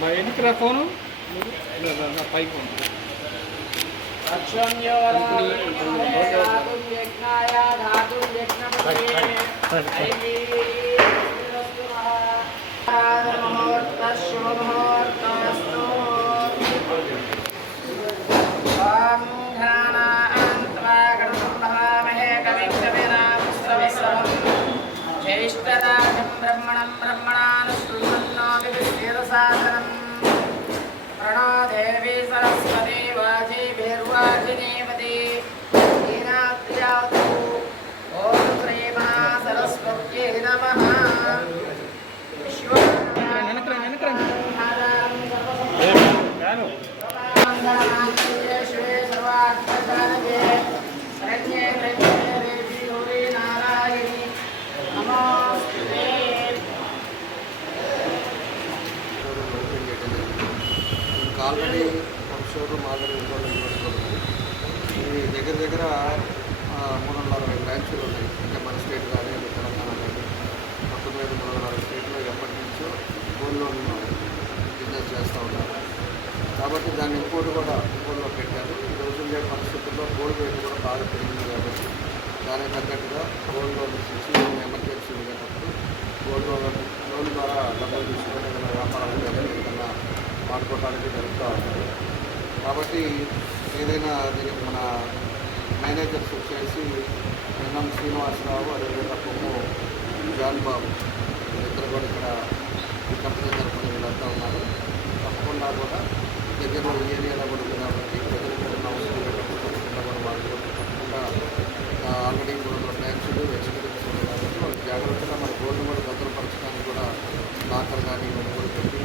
మా ఎన్నికరా ఫోను పైకి ज्येष्ठराजं ब्रह्मणं ब्रह्मणानुष्ठुमन्नोऽभिषेदसादनं प्रणो देवी सरस्वती वाजिभिर्वाजिनीवती हीनात्र्यावतु ॐ श्रीमहासरस्वत्यै नमः। शिवे सर्वार्थसाधके शरण्ये देवी गौरी नारायणी नमोस्तुते। ఆల్రెడీ ఒక షోరూమ్ ఆల్రెడీ ఈ దగ్గర 360 బ్రాంచులు ఉన్నాయి. అంటే మన స్టేట్ కానీ తెలంగాణ కానీ మొత్తం మీద 360 స్టేట్లో ఎప్పటి నుంచో గోల్డ్ లోన్ బిజినెస్ చేస్తూ ఉన్నారు. కాబట్టి దాన్ని ఇంకోటి కూడా ఇంకోటిలో పెట్టారు. ఈ రోజుండే పరిస్థితుల్లో గోల్డ్ రేట్ కూడా బాగా పెరిగింది కాబట్టి దానికి తగ్గట్టుగా గోల్డ్ లోన్ ఎమర్జెన్సీ ఉండేటప్పుడు గోల్డ్ లోన్ ద్వారా డబ్బులు తీసుకొని ఏదైనా వ్యాపారాలు కానీ ఏదైనా వాడుకోవడానికి జరుగుతూ ఉంటుంది. కాబట్టి ఏదైనా దీనికి మన మేనేజర్స్ వచ్చేసి ఎన్ఎం శ్రీనివాసరావు, అదేవిధంగా కొమ్ము జాన్ బాబు, ఇద్దరు కూడా ఇక్కడ ఈ కంపెనీ తరఫున వీళ్ళంతా ఉన్నారు. తప్పకుండా కూడా దగ్గరలో ఈ ఏరియాలో కూడా ఉంది కాబట్టి దగ్గర అవసరం లేకపోతే తప్పకుండా కూడా వాడుకోవచ్చు. తప్పకుండా ఆల్రెడీ 300 బ్రాంచులు ఎక్స్పీరియన్స్ ఉంది కాబట్టి వాళ్ళు జాగ్రత్తగా మన గోల్డ్ కూడా భద్రపరచడానికి కూడా లాకర్ కానీ ఇవన్నీ కూడా పెట్టి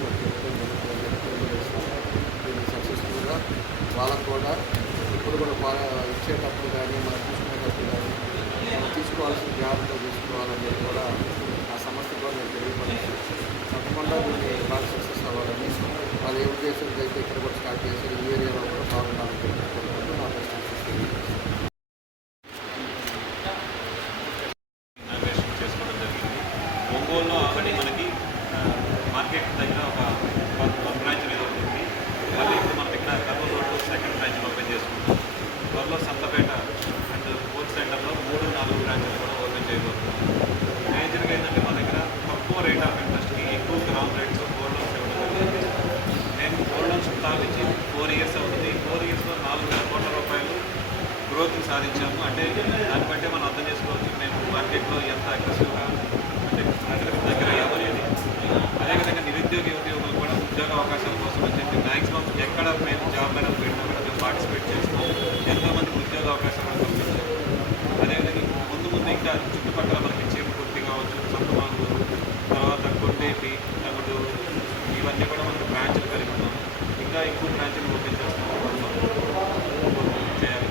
దీన్ని సక్సెస్ఫుల్గా వాళ్ళకు కూడా ఇప్పుడు కూడా ఇచ్చేటప్పుడు కానీ మనం తీసుకునేటప్పుడు కానీ మనం తీసుకోవాల్సిన జాగ్రత్తలు తీసుకోవాలని చెప్పి కూడా ఆ సమస్య కూడా నేను తెలియపడుతుంది. తప్పకుండా దీన్ని బాగా సక్సెస్ అవ్వాలని వాళ్ళు ఏ ఉద్దేశంతో అయితే ఇక్కడ కూడా స్టార్ట్ చేసి ఈ ఏరియాలో కూడా బాగుండాలని చెప్పి నా బెస్ట్ ఒంగోలులో ఆల్రెడీ మనకి మార్కెట్ దగ్గర ఒక బ్రాంచ్ అనేది ఉంటుంది. మళ్ళీ ఇప్పుడు మన దగ్గర కర్నూలు రోడ్లో సెకండ్ బ్రాంచ్ ఓపెన్ చేసుకుంటాం. త్వరలో సంతపేట అండ్ ఫోర్త్ సెంటర్లో 3-4 బ్రాంచ్లు కూడా ఓపెన్ చేయబోతున్నాం. మేజర్గా ఏంటంటే మన దగ్గర తక్కువ రేట్ ఆఫ్ ఇంట్రెస్ట్కి ఎక్కువ గ్రామ్ రేట్స్ గోల్డ్ లోన్స్ ఇవ్వడం జరిగింది. మేము గోల్డ్ లోన్స్ స్థాపించి 4 ఇయర్స్ అవుతుంది. 4 ఇయర్స్లో 4,000 కోట్ల రూపాయలు గ్రోత్ సాధించాము. అంటే దాన్ని బట్టి మనం అర్థం చేసుకోవచ్చు మేము మార్కెట్లో ఎంత అగ్రెసివ్గా అంటే ప్రజలకు దగ్గర అయ్యామనేది. అదేవిధంగా నిరుద్యోగ యువకులు కూడా ఉద్యోగ అవకాశాల కోసం అని చెప్పి మ్యాక్సిమం ఎక్కడ మేము జాబ్ మేళలు పెట్టినా కూడా మేము పార్టిసిపేట్ చేస్తాం. ఎంతోమందికి ఉద్యోగ అవకాశాలు కూడా కల్పించాము. అదేవిధంగా ముందు ఇంకా చుట్టుపక్కల మనకి చేపకుర్తి కావచ్చు, సంతమాంగూరు, తర్వాత కొండేపి, తగుడు, ఇవన్నీ కూడా మనకు బ్రాంచ్లు కలిగి ఉన్నాం. ఇంకా ఎక్కువ బ్రాంచ్లు ఓపెన్ చేస్తాం చేయాలి.